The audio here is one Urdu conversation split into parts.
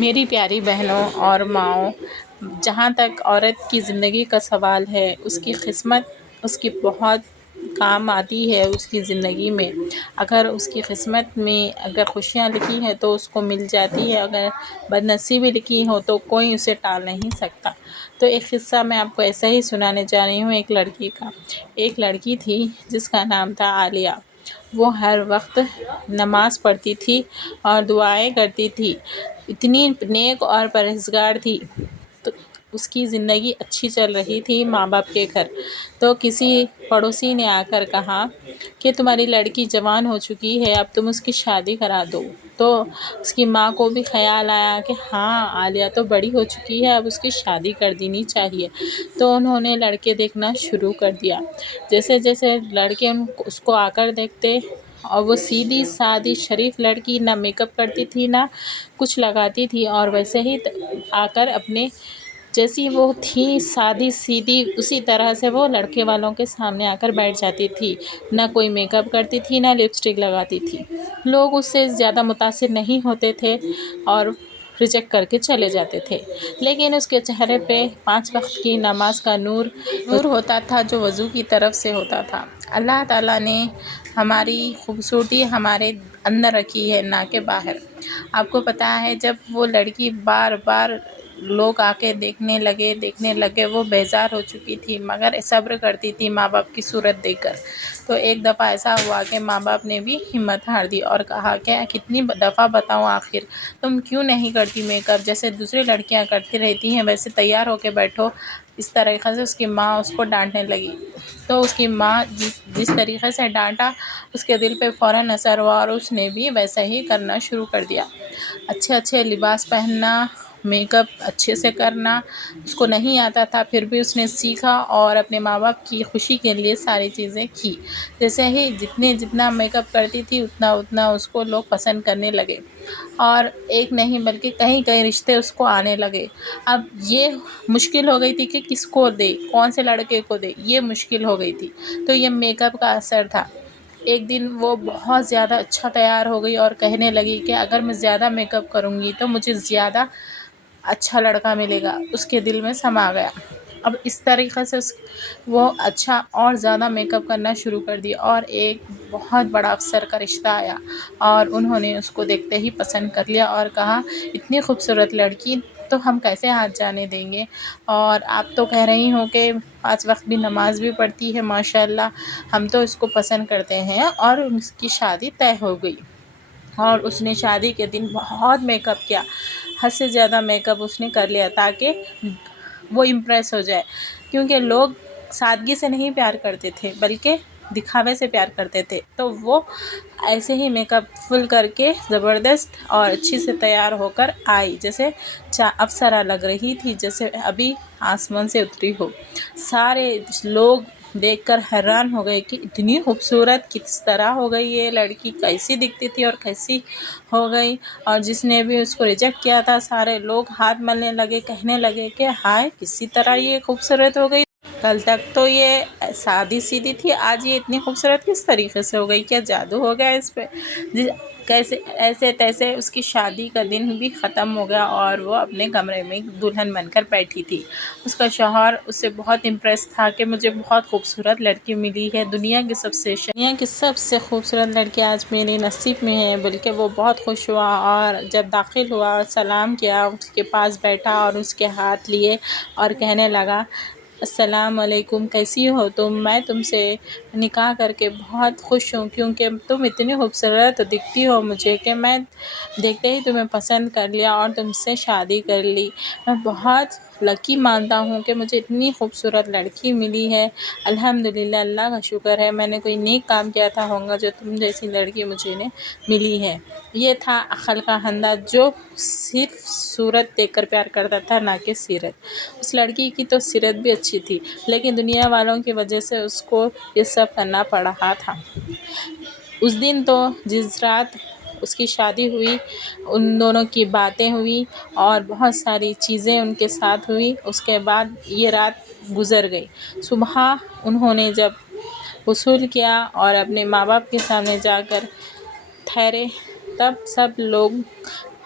میری پیاری بہنوں اور ماؤں، جہاں تک عورت کی زندگی کا سوال ہے، اس کی قسمت اس کی بہت کام آتی ہے اس کی زندگی میں۔ اگر اس کی قسمت میں اگر خوشیاں لکھی ہیں تو اس کو مل جاتی ہے، اگر بدنصیبی لکھی ہو تو کوئی اسے ٹال نہیں سکتا۔ تو ایک قصہ میں آپ کو ایسا ہی سنانے جا رہی ہوں ایک لڑکی کا۔ ایک لڑکی تھی جس کا نام تھا عالیہ۔ وہ ہر وقت نماز پڑھتی تھی اور دعائیں کرتی تھی، اتنی نیک اور پرہیزگار تھی۔ تو اس کی زندگی اچھی چل رہی تھی ماں باپ کے گھر۔ تو کسی پڑوسی نے آ کر کہا کہ تمہاری لڑکی جوان ہو چکی ہے، اب تم اس کی شادی کرا دو۔ تو اس کی ماں کو بھی خیال آیا کہ ہاں عالیہ تو بڑی ہو چکی ہے، اب اس کی شادی کر دینی چاہیے۔ تو انہوں نے لڑکے دیکھنا شروع کر دیا۔ جیسے جیسے لڑکے اس کو آ کر دیکھتے، اور وہ سیدھی سادی شریف لڑکی، نہ میک اپ کرتی تھی نہ کچھ لگاتی تھی، اور ویسے ہی آ کر اپنے جیسی وہ تھی سادی سیدھی اسی طرح سے وہ لڑکے والوں کے سامنے آ کر بیٹھ جاتی تھی، نہ کوئی میک اپ کرتی تھی نہ لپسٹک لگاتی تھی۔ لوگ اس سے زیادہ متاثر نہیں ہوتے تھے اور ریجیکٹ کر کے چلے جاتے تھے، لیکن اس کے چہرے پہ 5 وقت کی نماز کا نور ہوتا تھا جو وضو کی طرف سے ہوتا تھا۔ اللہ تعالیٰ نے ہماری خوبصورتی ہمارے اندر رکھی ہے، نہ کہ باہر۔ آپ کو پتہ ہے جب وہ لڑکی بار بار لوگ آ کے دیکھنے لگے وہ بیزار ہو چکی تھی، مگر صبر کرتی تھی ماں باپ کی صورت دیکھ کر۔ تو ایک دفعہ ایسا ہوا کہ ماں باپ نے بھی ہمت ہار دی اور کہا کہ کتنی دفعہ بتاؤں، آخر تم کیوں نہیں کرتی میک اپ؟ جیسے دوسری لڑکیاں کرتی رہتی ہیں ویسے تیار ہو کے بیٹھو۔ اس طریقے سے اس کی ماں اس کو ڈانٹنے لگی۔ تو اس کی ماں جس طریقے سے ڈانٹا، اس کے دل پہ فوراً اثر ہوا اور اس نے بھی ویسا ہی کرنا شروع کر دیا۔ اچھے لباس پہننا، میک اپ اچھے سے کرنا اس کو نہیں آتا تھا، پھر بھی اس نے سیکھا اور اپنے ماں باپ کی خوشی کے لیے ساری چیزیں کی۔ جیسے ہی جتنا میک اپ کرتی تھی اتنا اس کو لوگ پسند کرنے لگے، اور ایک نہیں بلکہ کئی رشتے اس کو آنے لگے۔ اب یہ مشکل ہو گئی تھی کہ کس کو دے، کون سے لڑکے کو دے، یہ مشکل ہو گئی تھی۔ تو یہ میک اپ کا اثر تھا۔ ایک دن وہ بہت زیادہ اچھا تیار ہو گئی اور کہنے لگی کہ اگر میں زیادہ میک اپ کروں گی تو مجھے زیادہ اچھا لڑکا ملے گا۔ اس کے دل میں سما گیا۔ اب اس طریقے سے وہ اچھا اور زیادہ میک اپ کرنا شروع کر دی، اور ایک بہت بڑا افسر کا رشتہ آیا اور انہوں نے اس کو دیکھتے ہی پسند کر لیا اور کہا اتنی خوبصورت لڑکی تو ہم کیسے ہاتھ جانے دیں گے، اور آپ تو کہہ رہی ہوں کہ 5 وقت بھی نماز بھی پڑھتی ہے ماشاءاللہ، ہم تو اس کو پسند کرتے ہیں۔ اور اس کی شادی طے ہو گئی، اور اس نے شادی کے دن بہت میک اپ کیا، حد سے زیادہ میک اپ اس نے کر لیا تاکہ وہ امپریس ہو جائے، کیونکہ لوگ سادگی سے نہیں پیار کرتے تھے بلکہ دکھاوے سے پیار کرتے تھے۔ تو وہ ایسے ہی میک اپ فل کر کے زبردست اور اچھی سے تیار ہو کر آئی، جیسے افسرہ لگ رہی تھی، جیسے ابھی آسمان سے اتری ہو۔ سارے لوگ دیکھ کر حیران ہو گئے کہ اتنی خوبصورت کس طرح ہو گئی یہ لڑکی، کیسی دکھتی تھی اور کیسی ہو گئی۔ اور جس نے بھی اس کو ریجیکٹ کیا تھا سارے لوگ ہاتھ ملنے لگے، کہنے لگے کہ ہائے کسی طرح یہ خوبصورت ہو گئی، کل تک تو یہ سادی سیدھی تھی، آج یہ اتنی خوبصورت کس طریقے سے ہو گئی، کیا جادو ہو گیا اس پہ؟ کیسے ایسے تیسے اس کی شادی کا دن بھی ختم ہو گیا اور وہ اپنے کمرے میں دلہن بن کر بیٹھی تھی۔ اس کا شوہر اس سے بہت امپریس تھا کہ مجھے بہت خوبصورت لڑکی ملی ہے، دنیا کی سب سے خوبصورت لڑکی آج میرے نصیب میں ہے، بلکہ وہ بہت خوش ہوا، اور جب داخل ہوا اور سلام کیا، اس کے پاس بیٹھا اور اس کے ہاتھ لیے اور کہنے لگا السلام علیکم، کیسی ہو تم؟ میں تم سے نکاح کر کے بہت خوش ہوں، کیونکہ تم اتنی خوبصورت دکھتی ہو مجھے کہ میں دیکھتے ہی تمہیں پسند کر لیا اور تم سے شادی کر لی۔ میں بہت لکی مانتا ہوں کہ مجھے اتنی خوبصورت لڑکی ملی ہے، الحمدللہ، اللہ کا شکر ہے، میں نے کوئی نیک کام کیا تھا ہوگا جو تم جیسی لڑکی مجھے ملی ہے۔ یہ تھا عقل کا اندھا جو صرف صورت دیکھ کر پیار کرتا تھا، نہ کہ سیرت۔ اس لڑکی کی تو سیرت بھی اچھی تھی، لیکن دنیا والوں کی وجہ سے اس کو یہ سب کرنا پڑ رہا تھا۔ اس دن تو جس رات اس کی شادی ہوئی، ان دونوں کی باتیں ہوئی اور بہت ساری چیزیں ان کے ساتھ ہوئی۔ اس کے بعد یہ رات گزر گئی۔ صبح انہوں نے جب غسل کیا اور اپنے ماں باپ کے سامنے جا کر ٹھہرے، تب سب لوگ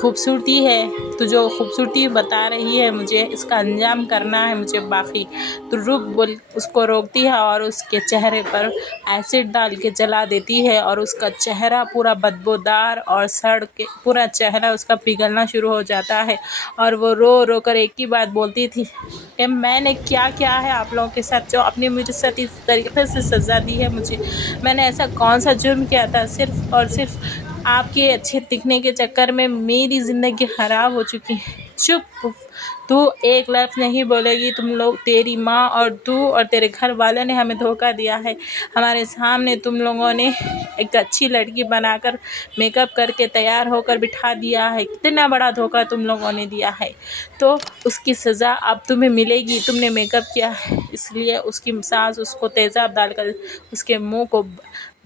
خوبصورتی ہے، تو جو خوبصورتی بتا رہی ہے مجھے اس کا انجام کرنا ہے مجھے باقی، تو رک بول اس کو روکتی ہے اور اس کے چہرے پر ایسڈ ڈال کے جلا دیتی ہے، اور اس کا چہرہ پورا بدبودار اور سڑ کے پورا چہرہ اس کا پگھلنا شروع ہو جاتا ہے، اور وہ رو رو کر ایک ہی بات بولتی تھی کہ میں نے کیا کیا ہے آپ لوگوں کے ساتھ جو اپنی مجھ ساتھ اس طریقے سے سزا دی ہے مجھے، میں نے ایسا کون سا جرم کیا تھا، صرف اور صرف آپ کے اچھے دکھنے کے چکر میں میری زندگی خراب ہو چکی ہے۔ چپ، تو ایک لفظ نہیں بولے گی، تم لوگ، تیری ماں اور تو اور تیرے گھر والے نے ہمیں دھوکہ دیا ہے، ہمارے سامنے تم لوگوں نے ایک اچھی لڑکی بنا کر میک اپ کر کے تیار ہو کر بٹھا دیا ہے، کتنا بڑا دھوکہ تم لوگوں نے دیا ہے، تو اس کی سزا اب تمہیں ملے گی، تم نے میک اپ کیا ہے۔ اس لیے اس کی ساس اس کو تیزاب ڈال کر اس کے منہ کو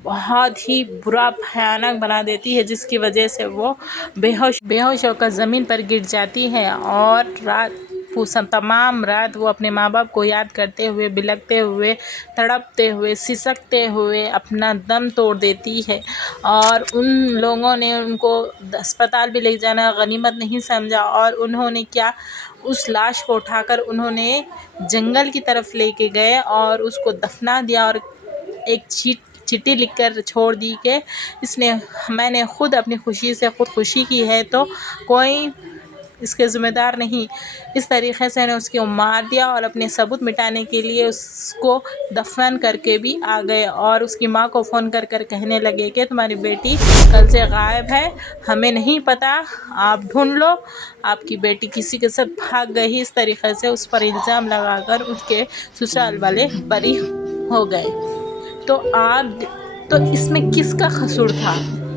بہت ہی برا بھیانک بنا دیتی ہے، جس کی وجہ سے وہ بے ہوش ہو کر زمین پر گر جاتی ہے، اور تمام رات وہ اپنے ماں باپ کو یاد کرتے ہوئے، بلکتے ہوئے، تڑپتے ہوئے، سسکتے ہوئے اپنا دم توڑ دیتی ہے، اور ان لوگوں نے ان کو اسپتال بھی لے جانا غنیمت نہیں سمجھا، اور انہوں نے کیا، اس لاش کو اٹھا کر انہوں نے جنگل کی طرف لے کے گئے اور اس کو دفنا دیا، اور ایک چٹھی لکھ کر چھوڑ دی کہ میں نے خود اپنی خوشی سے خودکشی کی ہے، تو کوئی اس کے ذمہ دار نہیں۔ اس طریقے سے نے اس کو مار دیا، اور اپنے ثبوت مٹانے کے لیے اس کو دفن کر کے بھی آ گئے، اور اس کی ماں کو فون کر کر کہنے لگے کہ تمہاری بیٹی کل سے غائب ہے، ہمیں نہیں پتا، آپ ڈھونڈ لو، آپ کی بیٹی کسی کے ساتھ بھاگ گئی۔ اس طریقے سے اس پر الزام لگا کر اس کے سسرال والے بری ہو گئے۔ تو اس میں کس کا قصور تھا؟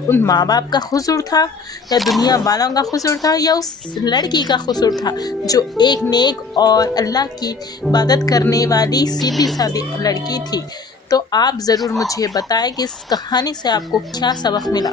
ان ماں باپ کا قصور تھا، یا دنیا والوں کا قصور تھا، یا اس لڑکی کا قصور تھا جو ایک نیک اور اللہ کی عبادت کرنے والی سیدھی سادی لڑکی تھی؟ تو آپ ضرور مجھے بتائیں کہ اس کہانی سے آپ کو کیا سبق ملا۔